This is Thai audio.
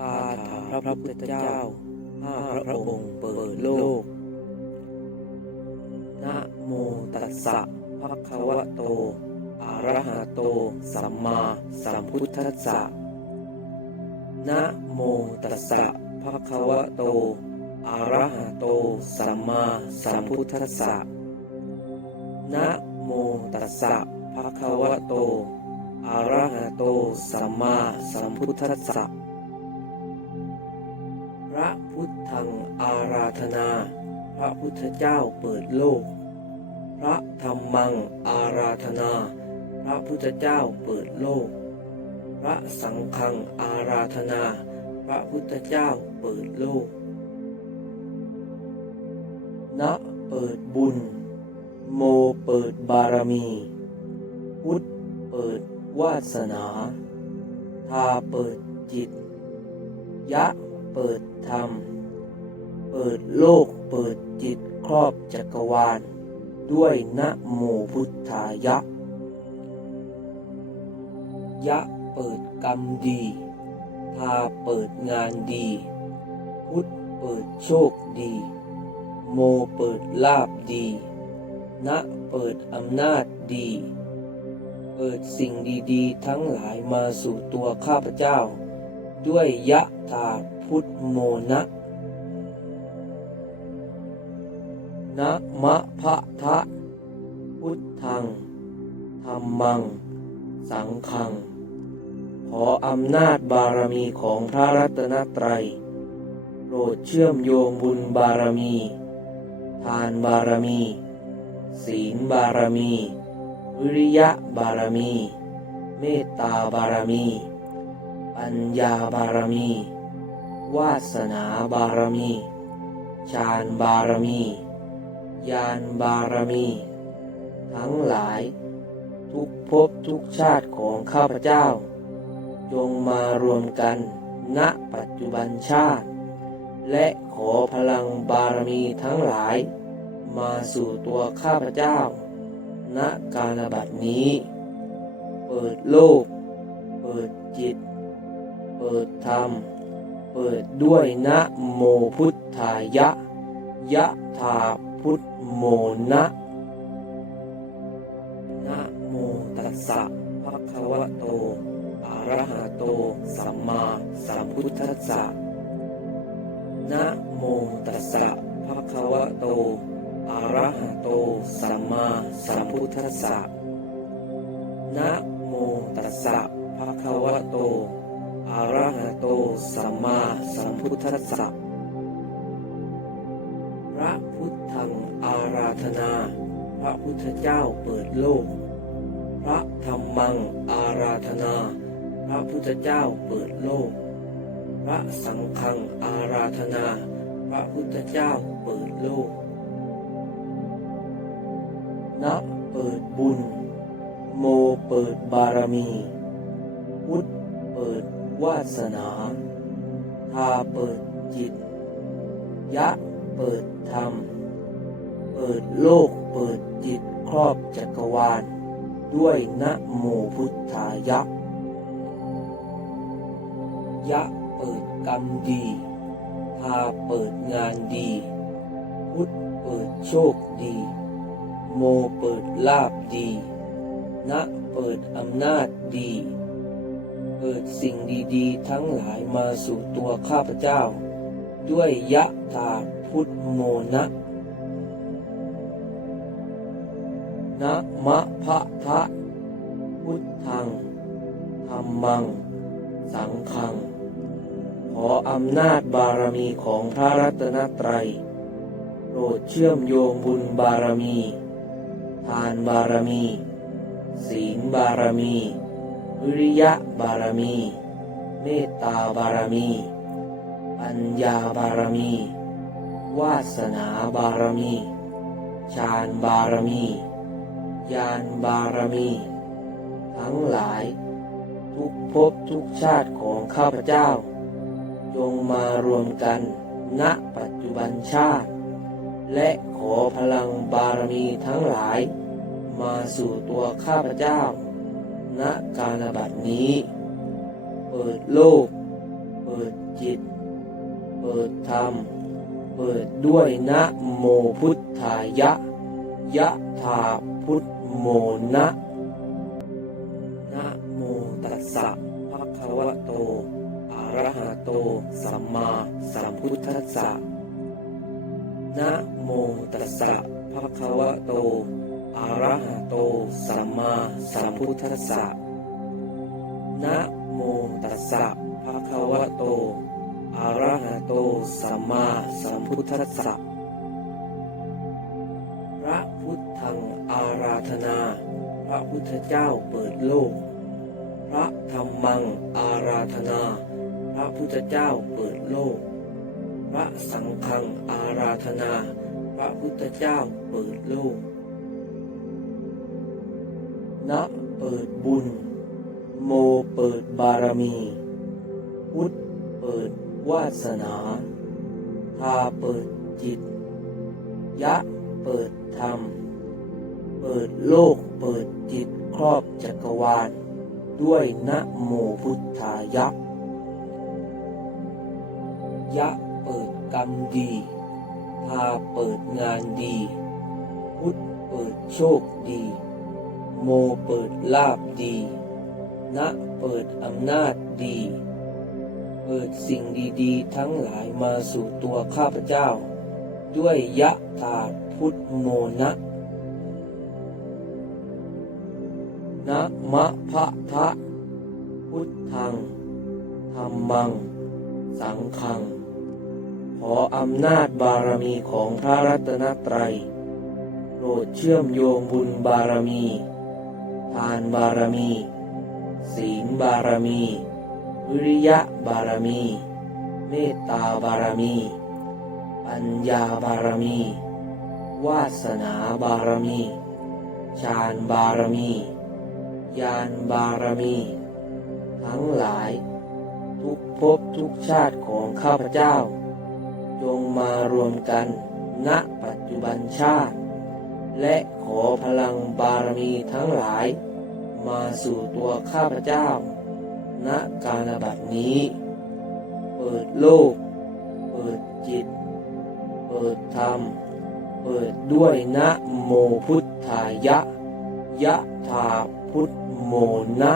คาถาพระพุทธเจ้าห้าพระองค์เปิดโลก นะโมตัสสะภะคะวะโต อะระหะโต สัมมาสัมพุทธัสสะ นะโมตัสสะภะคะวะโต อะระหะโต สัมมาสัมพุทธัสสะ นะโมตัสสะภะคะวะโต อะระหะโต สัมมาสัมพุทธัสสะ ทธังอาราธนา พระพุทธเจ้าเปิดโลก พระธรรมังอาราธนา พระพุทธเจ้าเปิดโลก พระสังฆังอาราธนา พระพุทธเจ้าเปิดโลกณเปิดบุญ โมเปิดบารมี พุทธเปิดวาสนา ทาเปิดจิต ยะเปิดธรรม เปิดโลกเปิดจิตครอบจักรวาล ด้วยนะโมพุทธายะ ยะเปิดกรรมดี ทาเปิดงานดี พุทธเปิดโชคดี โมเปิดลาบดี นะเปิดอำนาจดี เปิดสิ่งดีๆ ทั้งหลายมาสู่ตัวข้าพเจ้า ด้วยยะถาพุทธโมนะ นะมะพะทะ พุทธังธรรมัง สังฆัง ขออำนาจบารมีของพระรัตนตรัย โปรดเชื่อมโยงบุญบารมี ทานบารมี ศีลบารมี วิริยะบารมี เมตตาบารมี ปัญญาบารมี วาสนาบารมี ฌานบารมี ญาณบารมี ทั้งหลาย ทุกภพทุกชาติของข้าพเจ้า จงมารวมกันณปัจจุบันชาติ และขอพลังบารมีทั้งหลาย มาสู่ตัวข้าพเจ้า ณกาลบัดนี้ เปิดโลก เปิดจิต เปิดธรรม เปิดด้วยนะโมพุทธายะ ยะถา พุทธโมนะนะโมตัสสะภะคะวะโตอะระหะโต สัมมาสัมพุทธัสสะนะโมตัสสะภะคะวะโตอะระหะโต สัมมาสัมพุทธัสสะนะโมตัสสะภะคะวะโตอะระหะโต สัมมาสัมพุทธัสสะ อาราธนา พระพุทธเจ้าเปิดโลก พระธรรมังอาราธนา พระพุทธเจ้าเปิดโลก พระสังฆังอาราธนา พระพุทธเจ้าเปิดโลกณเปิดบุญ โมเปิดบารมีพุทธเปิดวาสนาทาเปิดจิต ยะเปิดธรรม ปิดโลกเปิดจิตครอบจักรวาล ด้วยนะโมพุทธายะ ยะเปิดกรรมดีทาเปิดงานดี พุทธเปิดโชคดี โมเปิดลาบดี นะเปิดอำนาจดี เปิดสิ่งดีๆ ทั้งหลายมาสู่ตัวข้าพเจ้า ด้วยยะถาพุทธโมนะ นะมะพะทะ พุทธังธรรมัง สังฆัง ขออำนาจบารมีของพระรัตนตรัย โปรดเชื่อมโยงบุญบารมี ทานบารมี ศีลบารมี วิริยะบารมี เมตตาบารมี ปัญญาบารมี วาสนาบารมี ฌานบารมี ญาณบารมี ทั้งหลาย ทุกภพทุกชาติของข้าพเจ้า จงมารวมกันณปัจจุบันชาติ และขอพลังบารมีทั้งหลาย มาสู่ตัวข้าพเจ้า ณกาลบัดนี้ เปิดโลก เปิดจิต เปิดธรรม เปิดด้วยนะโมพุทธายะ ยะธาพุทโมนะนะโมตัสสะภะคะวะโตอะระหะโต สัมมาสัมพุทธัสสะนะโมตัสสะภะคะวะโตอะระหะโต สัมมาสัมพุทธัสสะนะโมตัสสะภะคะวะโตอะระหะโต สัมมาสัมพุทธัสสะารานา พระพุทธเจ้าเปิดโลก พระธรรมังอาราธนา พระพุทธเจ้าเปิดโลก พระสังฆังอาราธนา พระพุทธเจ้าเปิดโลกณเปิดบุญ โมเปิดบารมี พุทธเปิดวาสนาทาเปิดจิต ยะเปิดธรรม เปิดโลกเปิดจิตครอบจักรวาล ด้วยนะโมพุทธายะยะเปิดกรรมดีทาเปิดงานดี พุทธเปิดโชคดี โมเปิดลาบดีนะเปิดอำนาจดี เปิดสิ่งดีๆ ทั้งหลายมาสู่ตัวข้าพเจ้า ด้วยยะถาพุทธโมนะ นะมะพะทะ พุทธังธรรมัง สังฆัง ขออำนาจบารมีของพระรัตนตรัยโปรดเชื่อมโยงบุญบารมี ทานบารมี ศีลบารมี วิริยะบารมี เมตตาบารมี ปัญญาบารมี วาสนาบารมี ฌานบารมี ญาณบารมี ทั้งหลาย ทุกภพทุกชาติของข้าพเจ้า จงมารวมกันณปัจจุบันชาติ และขอพลังบารมีทั้งหลาย มาสู่ตัวข้าพเจ้า ณการบัดนี้ เปิดโลก เปิดจิต เปิดธรรม เปิดด้วยนะโมพุทธายะ ยะธา พุทธโมนะ